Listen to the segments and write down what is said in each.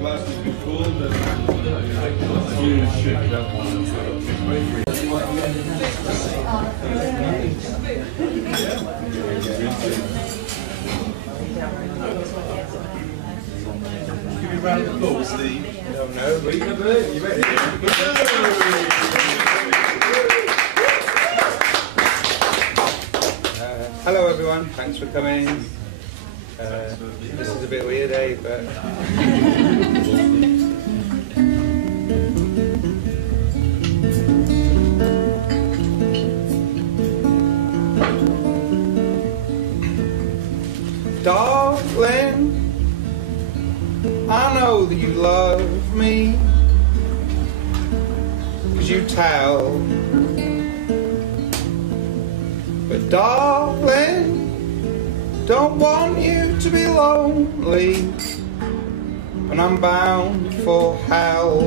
glasses before, then you should have one. Give me a round of applause, Steve. No, but you can do it. You ready? Hello everyone, thanks for coming. This is a bit weird, eh? But darling, I know that you love me, 'cause you tell. But darling, don't want you to be lonely when I'm bound for hell.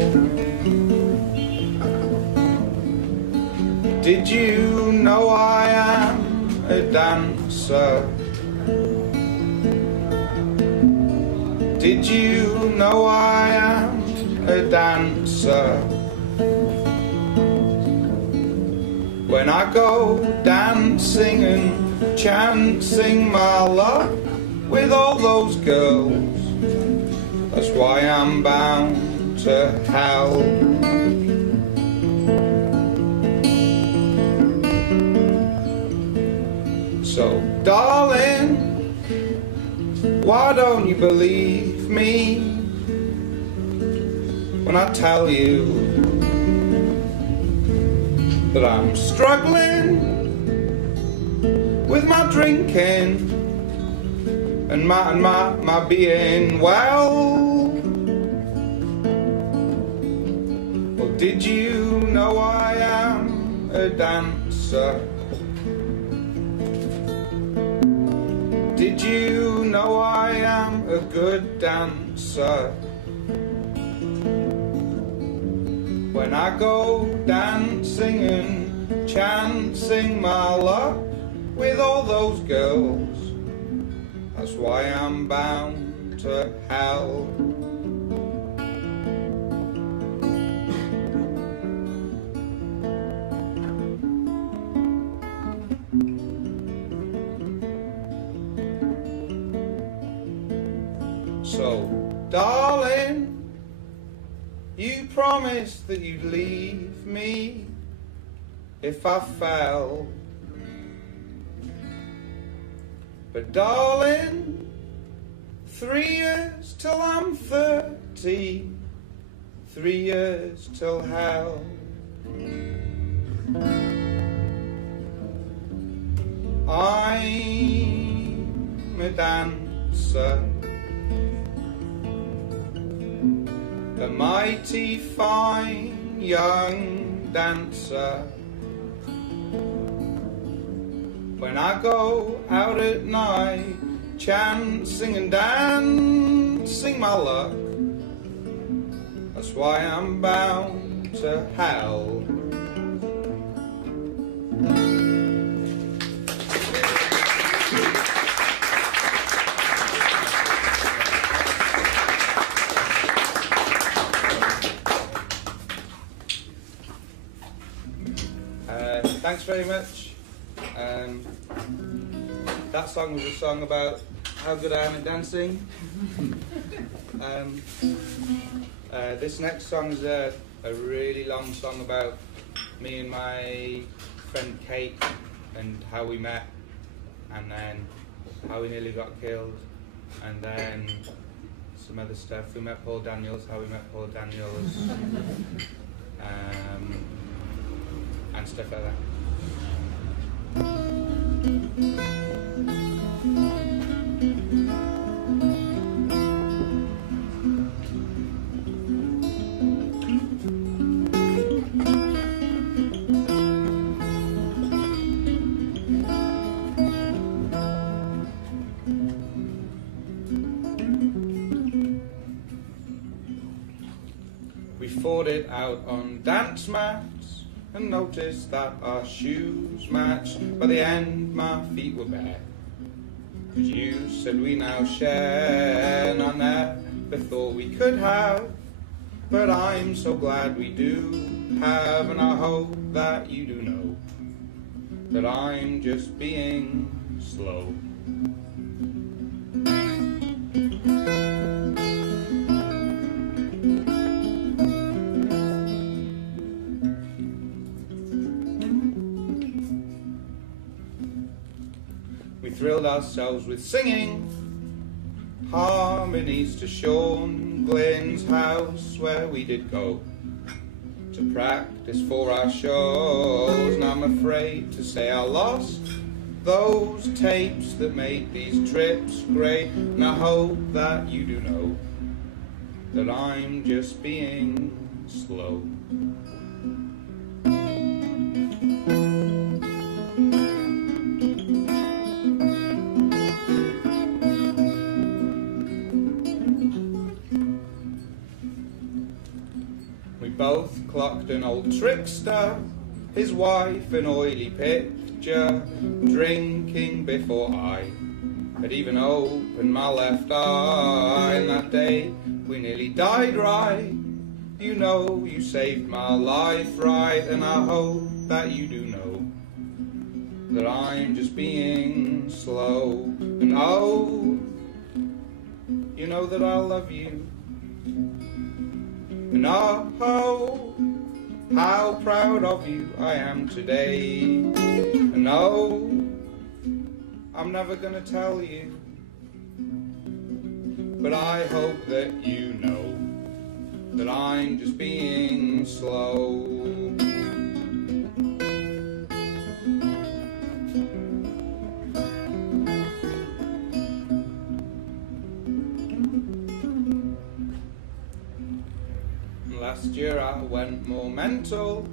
Did you know I am a dancer? Did you know I am a dancer? When I go dancing and chancing my luck with all those girls, that's why I'm bound to hell. So darling, why don't you believe me when I tell you that I'm struggling with my drinking and my being well? Well, did you know I am a dancer? Did you know I am a good dancer? When I go dancing and chancing my luck with all those girls, that's why I'm bound to hell. So, darling, you promised that you'd leave me if I fell. But darling, 3 years till I'm 30, 3 years till hell. I'm a dancer, a mighty fine young dancer. When I go out at night, chancing and dancing my luck, that's why I'm bound to hell. Thanks very much. That song was a song about how good I am at dancing. This next song is a really long song about me and my friend Kate and how we met, and then how we nearly got killed, and then some other stuff. We met Paul Daniels, how we met Paul Daniels, and stuff like that. We fought it out on dance mats and noticed that our shoes matched. By the end my feet were bare, 'cause you said we now share, and I never never thought we could have, but I'm so glad we do have, and I hope that you do know that I'm just being slow. We thrilled ourselves with singing harmonies to Sean Glynn's house, where we did go to practice for our shows. And I'm afraid to say I lost those tapes that made these trips great, and I hope that you do know that I'm just being slow. Both clocked an old trickster, his wife an oily picture, drinking before I had even opened my left eye. And that day we nearly died, right? You know you saved my life, right? And I hope that you do know that I'm just being slow. And oh, you know that I love you. And oh, how proud of you I am today. And oh, I'm never gonna tell you, but I hope that you know that I'm just being slow. Last year I went more mental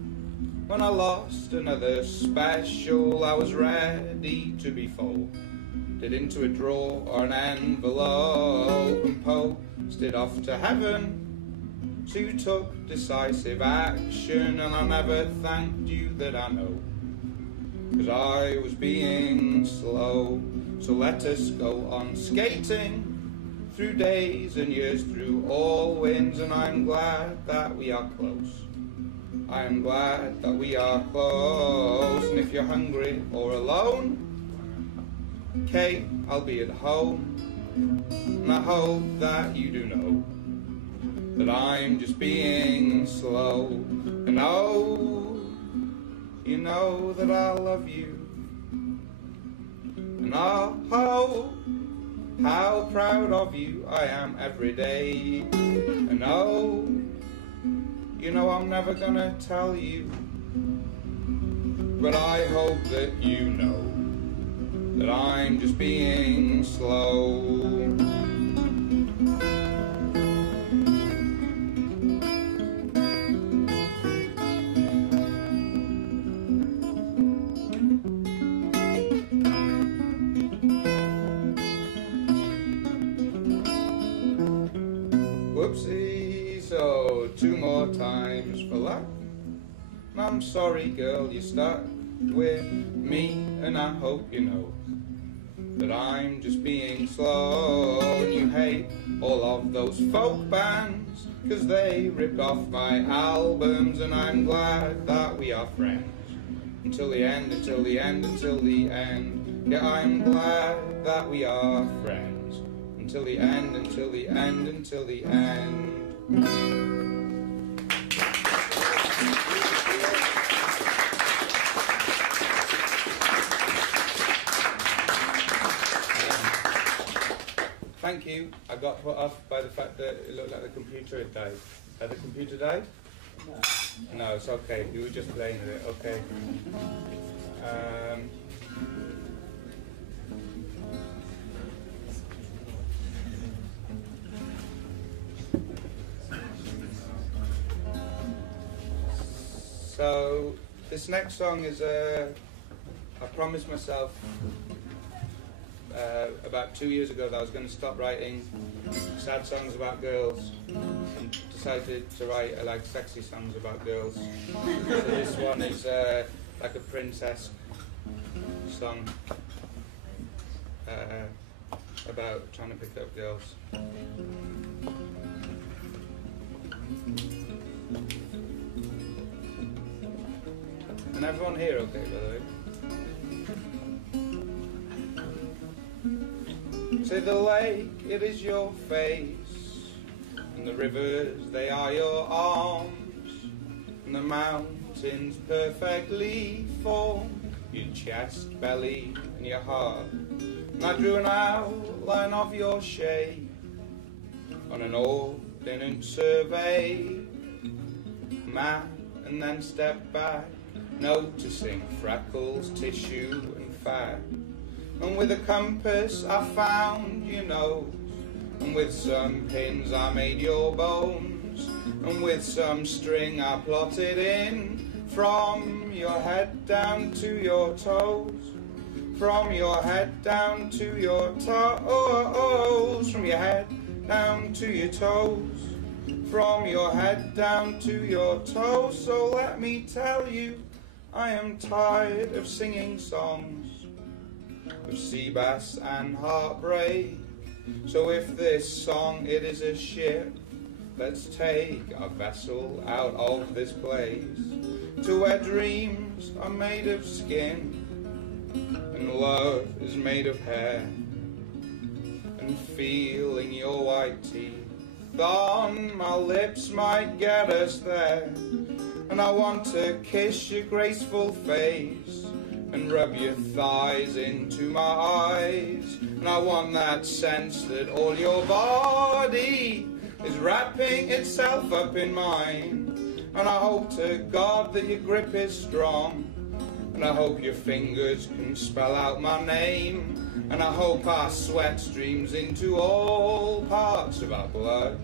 when I lost another special. I was ready to be folded into a drawer or an envelope and posted off to heaven. So you took decisive action, and I never thanked you, that I know, 'cause I was being slow. So let us go on skating through days and years, through all winds, and I'm glad that we are close. I am glad that we are close. And if you're hungry or alone, Kate, I'll be at home. And I hope that you do know that I'm just being slow. And oh, you know that I love you. And oh, how proud of you I am every day. And oh, you know I'm never gonna tell you, but I hope that you know that I'm just being slow. Whoopsie, so 2 more times for luck. I'm sorry, girl, you stuck with me, and I hope you know that I'm just being slow. And you hate all of those folk bands, 'cause they ripped off my albums, and I'm glad that we are friends. Until the end, until the end, until the end. Yeah, I'm glad that we are friends. Until the end, until the end, until the end. Thank you. I got put off by the fact that it looked like the computer had died. Had the computer died? No, it's okay. You were just playing with it. Okay. So this next song is I promised myself about 2 years ago that I was going to stop writing sad songs about girls, and decided to write like sexy songs about girls. So this one is like a princess song about trying to pick up girls. And everyone here okay, by the way? To the lake, it is your face, and the rivers, they are your arms, and the mountains perfectly form your chest, belly, and your heart. And I drew an outline of your shape on an ordnance survey map, and then stepped back, noticing freckles, tissue, and fat. And with a compass I found your nose, and with some pins I made your bones, and with some string I plotted in from your head down to your toes, from your head down to your toes, from your head down to your toes, from your head down to your toes. So let me tell you, I am tired of singing songs of sea bass and heartbreak. So if this song it is a ship, let's take our vessel out of this place, to where dreams are made of skin and love is made of hair, and feeling your white teeth on my lips might get us there. And I want to kiss your graceful face and rub your thighs into my eyes, and I want that sense that all your body is wrapping itself up in mine. And I hope to God that your grip is strong, and I hope your fingers can spell out my name, and I hope our sweat streams into all parts of our blood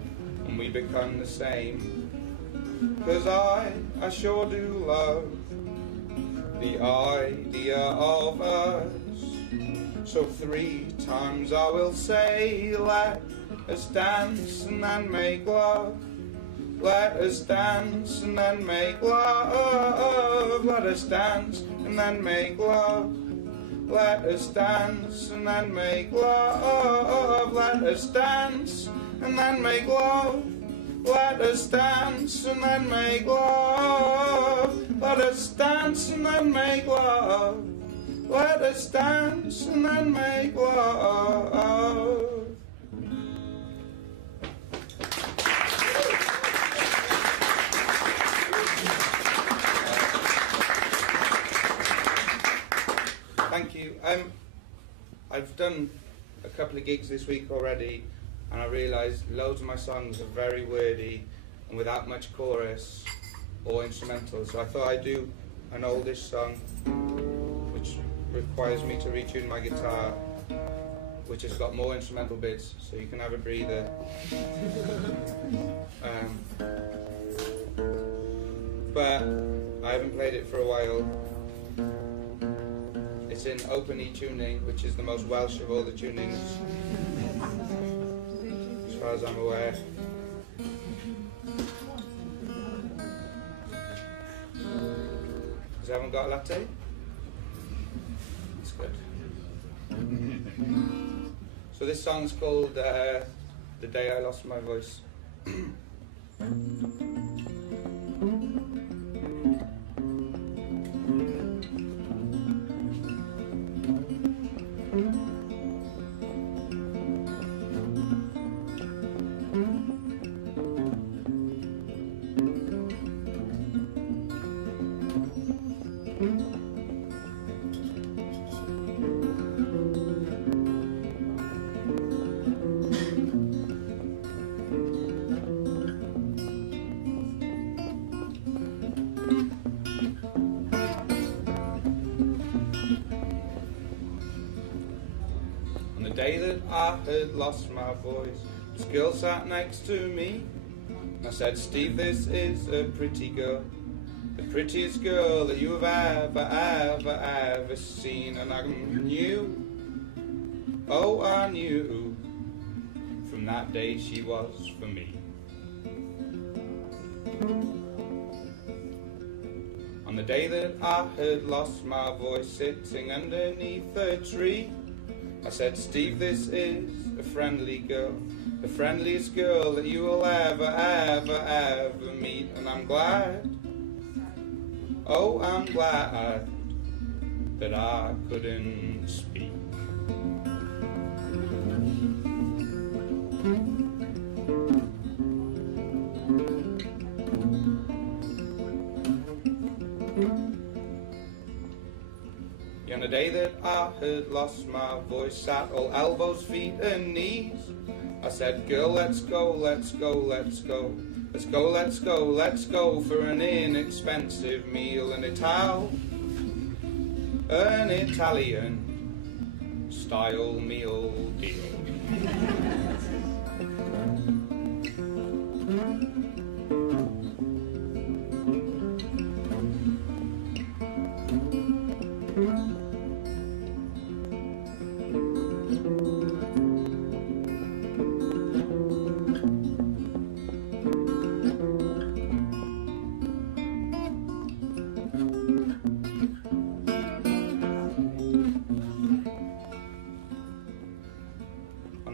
and we become the same. 'Cause I sure do love the idea of us. So 3 times I will say, let us dance and then make love. Let us dance and then make love. Let us dance and then make love. Let us dance and then make love. Let us dance and then make love. Let us dance and then make love. Let us dance and then make love. Let us dance and then make love. Thank you. I've done a couple of gigs this week already, and I realised loads of my songs are very wordy and without much chorus or instrumental, so I thought I'd do an oldish song which requires me to retune my guitar, which has got more instrumental bits, so you can have a breather. But I haven't played it for a while. It's in open E tuning, which is the most Welsh of all the tunings, as far as I'm aware. Has everyone got a latte? That's good. So this song's called The Day I Lost My Voice. The day that I had lost my voice, this girl sat next to me. I said, Steve, this is a pretty girl, the prettiest girl that you have ever seen. And I knew, oh, I knew, from that day she was for me. On the day that I had lost my voice, sitting underneath a tree, I said, Steve, this is a friendly girl, the friendliest girl that you will ever meet. And I'm glad, oh, I'm glad that I couldn't speak. On the day that I had lost my voice, sat all elbows, feet and knees, I said, girl, let's go, let's go, let's go. Let's go, let's go, let's go for an inexpensive meal, an Italian style meal deal.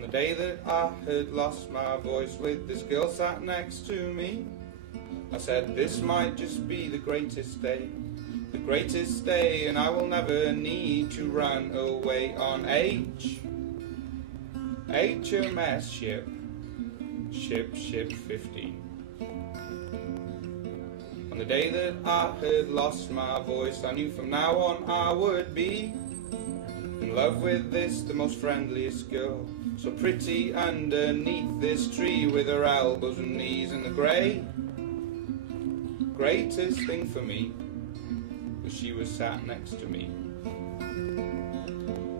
The day that I had lost my voice, with this girl sat next to me, I said, this might just be the greatest day, and I will never need to run away on HMS ship 15. On the day that I had lost my voice, I knew from now on I would be in love with this, the most friendliest girl, so pretty underneath this tree, with her elbows and knees in the greatest thing for me was she was sat next to me.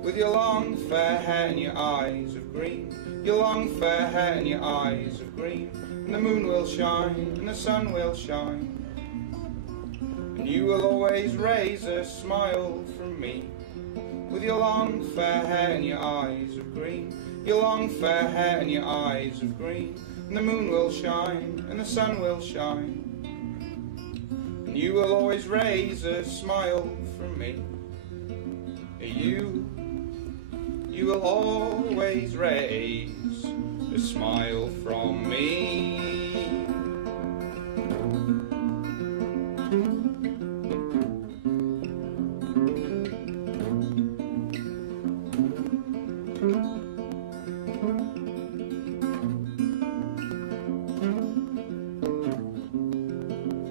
With your long fair hair and your eyes of green, your long fair hair and your eyes of green, and the moon will shine and the sun will shine, and you will always raise a smile from me. With your long fair hair and your eyes of green, your long fair hair and your eyes of green, and the moon will shine and the sun will shine, and you will always raise a smile from me. You will always raise a smile from me.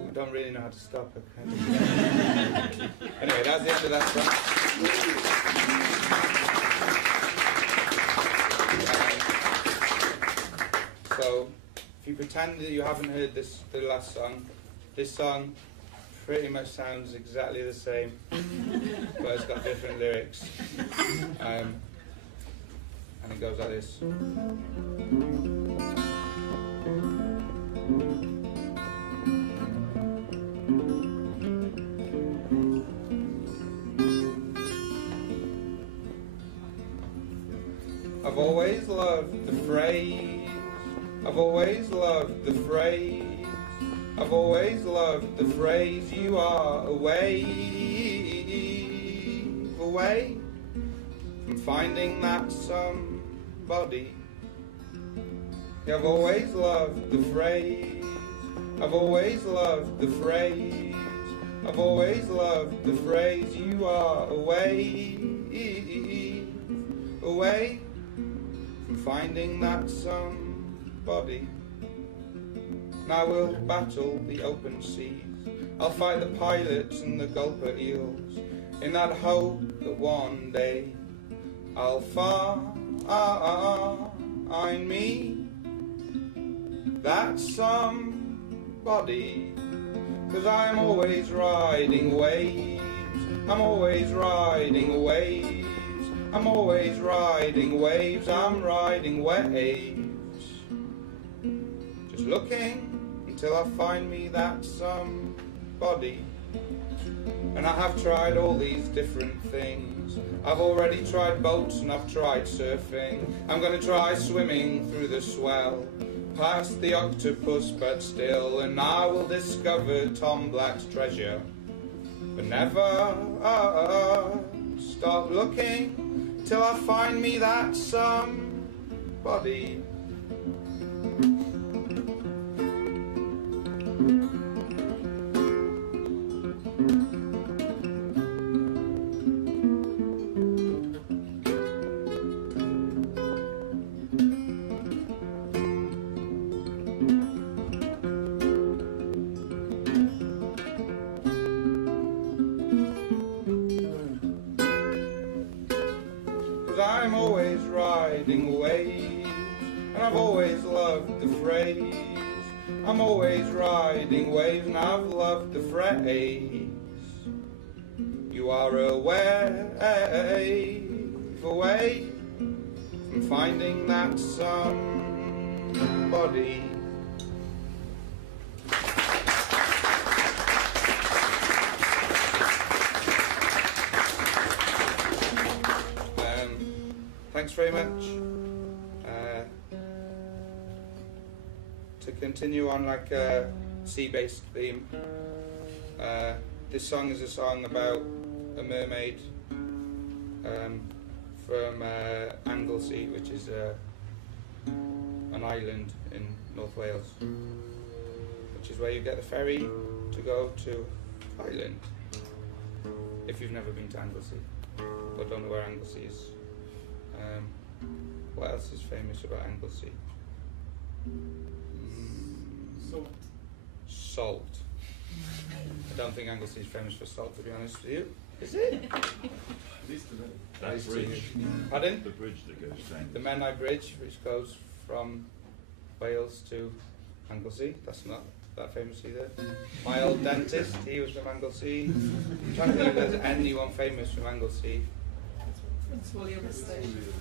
I don't really know how to stop it. Anyway, that's the end of that song. So, if you pretend that you haven't heard the last song, this song pretty much sounds exactly the same, but it's got different lyrics. And it goes like this. I've always loved the phrase, I've always loved the phrase, I've always loved the phrase, you are away from finding that somebody. I've always loved the phrase, I've always loved the phrase, I've always loved the phrase, you are away from finding that somebody. And I will battle the open seas, I'll fight the pilots and the gulper eels, in that hope that one day I'll find me that somebody. 'Cause I'm always riding waves, I'm always riding waves, I'm always riding waves, I'm riding waves, just looking until I find me that somebody. And I have tried all these different things, I've already tried boats and I've tried surfing, I'm gonna try swimming through the swell, past the octopus but still, and I will discover Tom Black's treasure, but never stop looking till I find me that somebody. I'm always riding waves, and I've always loved the phrase. I'm always riding waves, and I've loved the phrase. You are a wave away from finding that somebody. Thanks very much. To continue on like a sea-based theme, this song is a song about a mermaid from Anglesey, which is an island in North Wales, which is where you get the ferry to go to Ireland, if you've never been to Anglesey or don't know where Anglesey is. What else is famous about Anglesey? Salt. I don't think Anglesey is famous for salt, to be honest with you. Is it? At least today. That bridge. Pardon? The bridge that goes down. The Menai Bridge, which goes from Wales to Anglesey. That's not that famous either. My old dentist, he was from Anglesey. I'm trying to think if there's anyone famous from Anglesey. Prince William Station.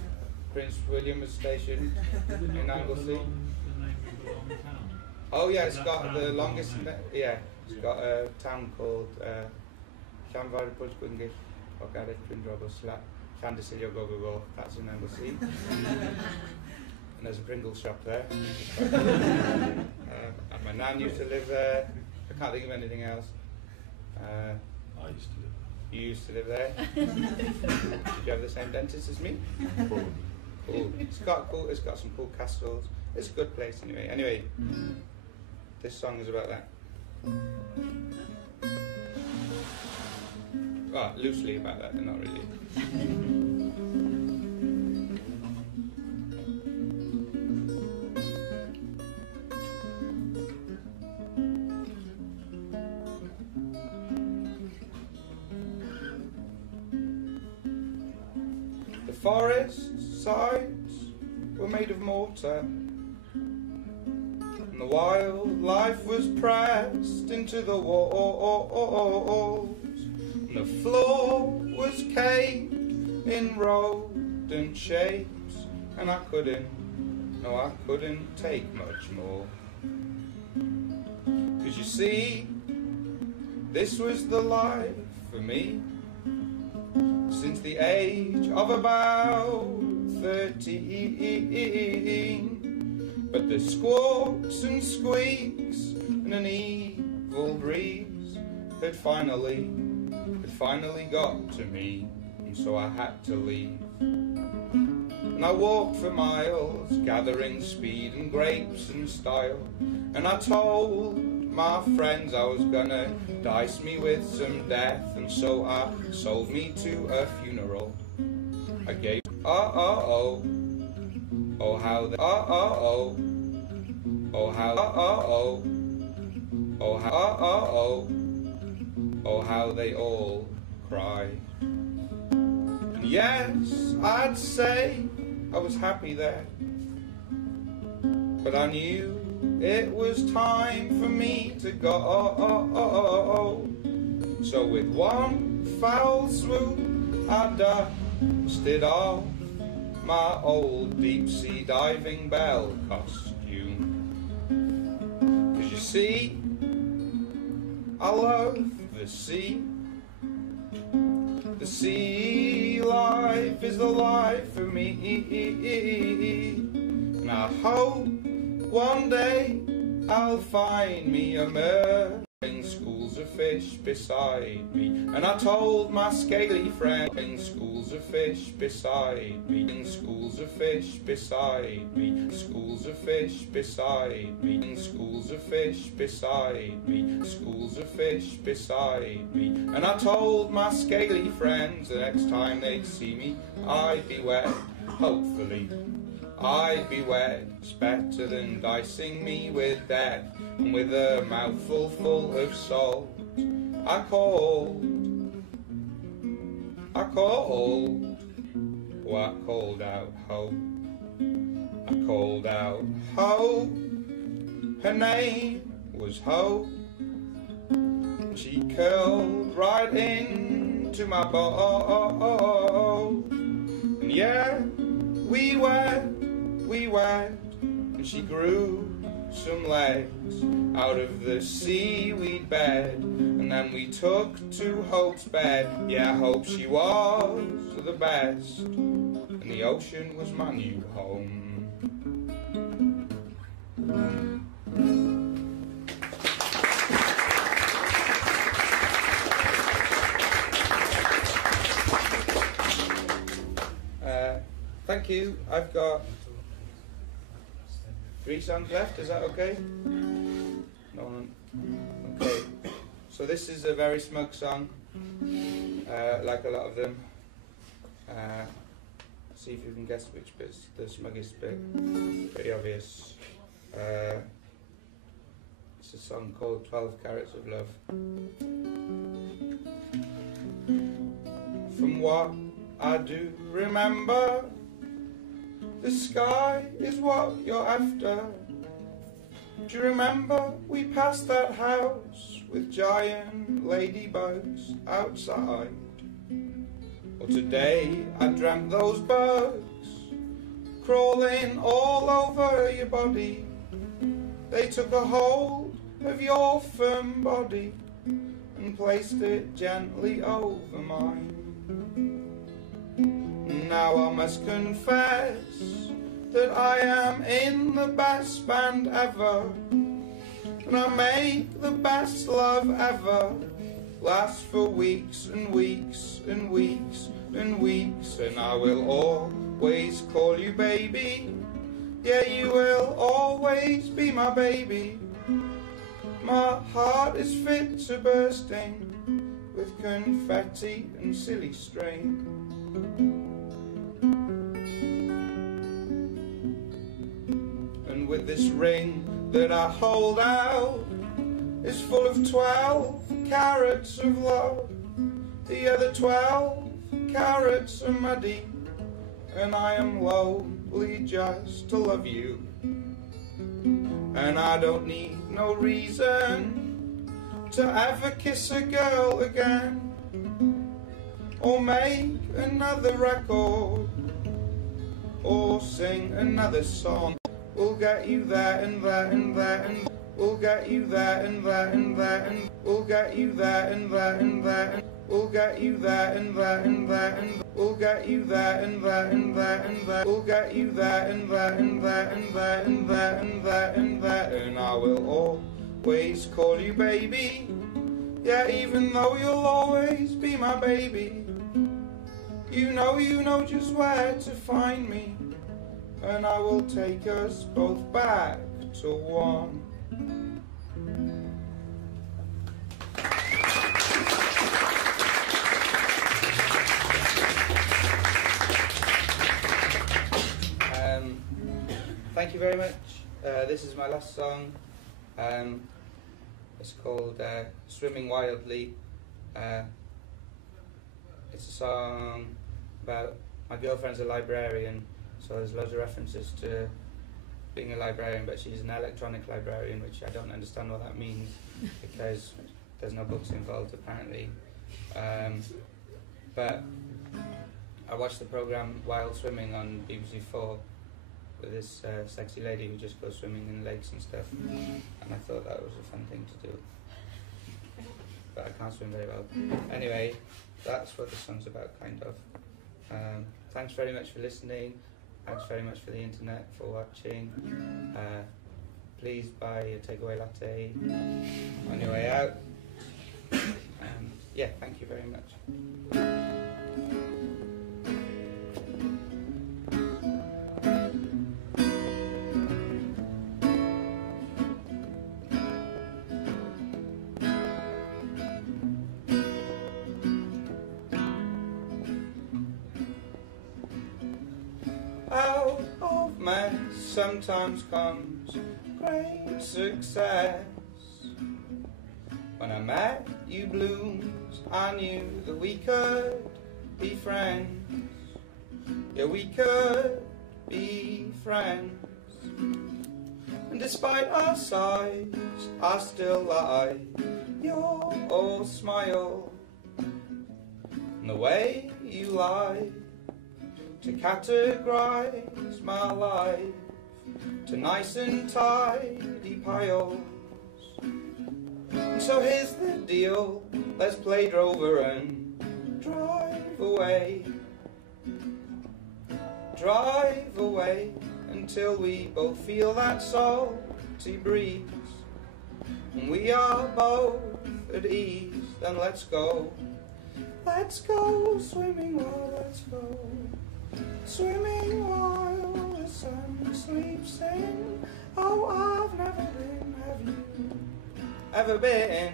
Prince William Station in Anglesey. Oh yeah, it's got the longest. Yeah, it's got a town called Llanfair Pwllgwyngyll o Gareth Brindrobos Llandysilio Gogogo. That's in Anglesey. And there's a Pringles shop there. And my nan used to live there. I can't think of anything else. I used to live there. You used to live there? Did you have the same dentist as me? Probably. Cool. It's got some cool castles. It's a good place anyway. Anyway, this song is about that. Well, loosely about that, but not really. The forest sides were made of mortar, and the wildlife was pressed into the walls, and the floor was caked in rodent shapes, and I couldn't take much more. 'Cause you see, this was the life for me since the age of about 13. But the squawks and squeaks and an evil breeze had finally got to me, and so I had to leave. And I walked for miles, gathering speed and grapes and style, and I told my friends I was gonna dice me with some death, and so I sold me to a funeral. I gave oh how they oh how they all cried. And yes, I'd say I was happy there, but I knew it was time for me to go. So with one foul swoop I dusted off my old deep sea diving bell costume. 'Cause you see, I love the sea. The sea life is the life for me, and I hope one day I'll find me a mermaid in schools of fish beside me. And I told my scaly friend, in schools of fish beside me, in schools of fish beside me, schools of fish beside me, in schools of fish beside me, schools of fish beside me. And I told my scaly friends the next time they'd see me, I'd be wet, hopefully I'd be wet. It's better than dicing me with death, and with a mouthful full of salt I called, oh, I called out hope, I called out hope. Her name was Hope. She curled right into my boat, and yeah, we went, and she grew some legs out of the seaweed bed, and then we took to Hope's bed. Yeah, Hope, she was the best, and the ocean was my new home. Thank you. I've got 3 songs left. Is that okay? No. Okay. So this is a very smug song, like a lot of them. See if you can guess which bit's the smuggest bit. Pretty obvious. It's a song called 12 Carats of Love. From what I do remember, the sky is what you're after. Do you remember we passed that house with giant ladybugs outside? Well, today I dreamt those bugs crawling all over your body. They took a hold of your firm body and placed it gently over mine. Now I must confess that I am in the best band ever, and I make the best love ever last for weeks and weeks and weeks and weeks. And I will always call you baby. Yeah, you will always be my baby. My heart is fit to bursting with confetti and silly string. And with this ring that I hold out is full of 12 carats of love. The other 12 carats are muddy, and I am lonely just to love you. And I don't need no reason to ever kiss a girl again, or make another record, or sing another song. We'll get you there and there and there, and we'll get you there and there and there, and we'll get you there and there and there, and we'll get you there and there and there, and we'll get you there and there and there and there, we'll get you there and there and there and there and there and there and there. And I will always call you baby. Yeah, even though you'll always be my baby. You know just where to find me, and I will take us both back to one. Thank you very much. This is my last song. It's called Swimming Wildly. It's a song about my girlfriend's a librarian, so there's loads of references to being a librarian, but she's an electronic librarian, which I don't understand what that means because there's no books involved apparently. But I watched the programme Wild Swimming on BBC4 with this sexy lady who just goes swimming in lakes and stuff, and I thought that was a fun thing to do, but I can't swim very well. Anyway, that's what the song's about, kind of. Thanks very much for listening. Thanks very much for the internet, for watching. Please buy a takeaway latte on your way out. yeah, thank you very much. Out of mess sometimes comes great success. When I met you blooms, I knew that we could be friends. Yeah, we could be friends. And despite our size, I still like your smile and the way you lie to categorize my life to nice and tidy piles. And so here's the deal, let's play Drover and drive away. Drive away until we both feel that salty breeze, and we are both at ease. Then let's go swimming, well, let's go swimming while the sun sleeps in. Oh, I've never been, have you ever been?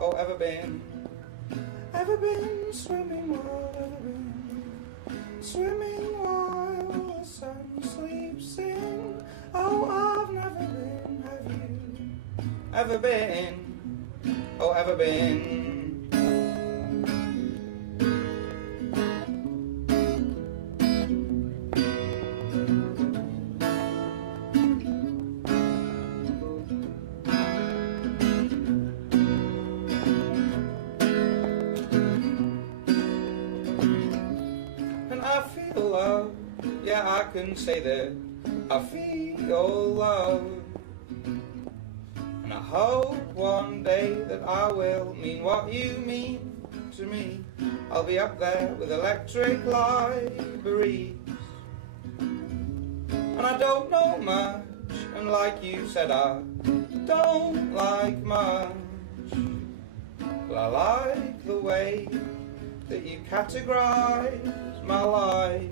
Oh, ever been? Ever been swimming while, ever been swimming while the sun sleeps in? Oh, I've never been, have you ever been? Oh, ever been? Love, yeah, I can say that I feel love, and I hope one day that I will mean what you mean to me. I'll be up there with electric libraries, and I don't know much, and like you said, I don't like much, but I like the way that you categorize my life.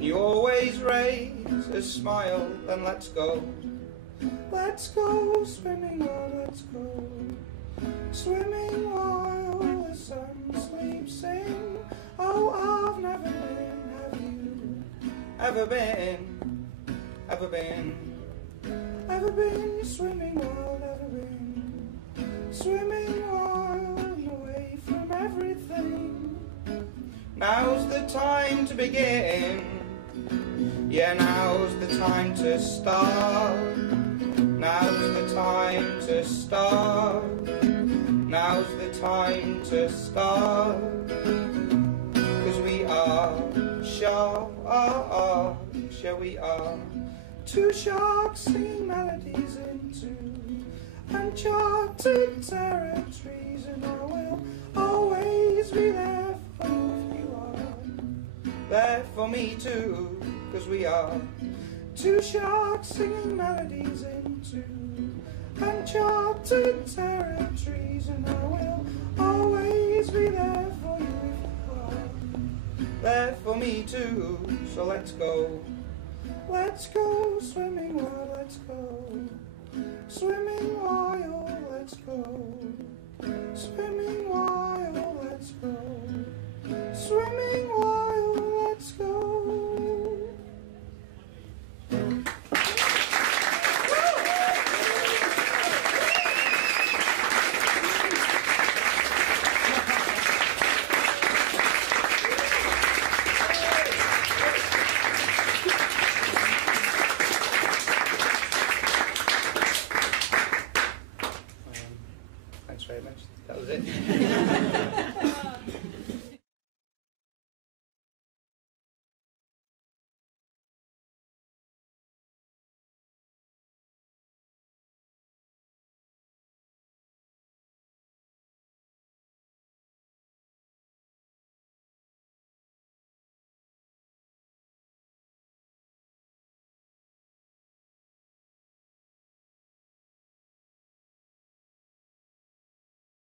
You always raise a smile, then let's go swimming, oh, let's go swimming while the sun sleeps in. Oh, I've never been, have you ever been, ever been, ever been swimming while, ever been swimming while away from everything? Now's the time to begin. Yeah, now's the time to start. Now's the time to start. Now's the time to start. 'Cause we are sharks, yeah, we are two sharks singing melodies into uncharted territories, and I will always be there for you if you are there for me too. 'Cause we are two sharks singing melodies into uncharted territories, and I will always be there for you if you are there for me too. So let's go swimming while, let's go swimming while, let's go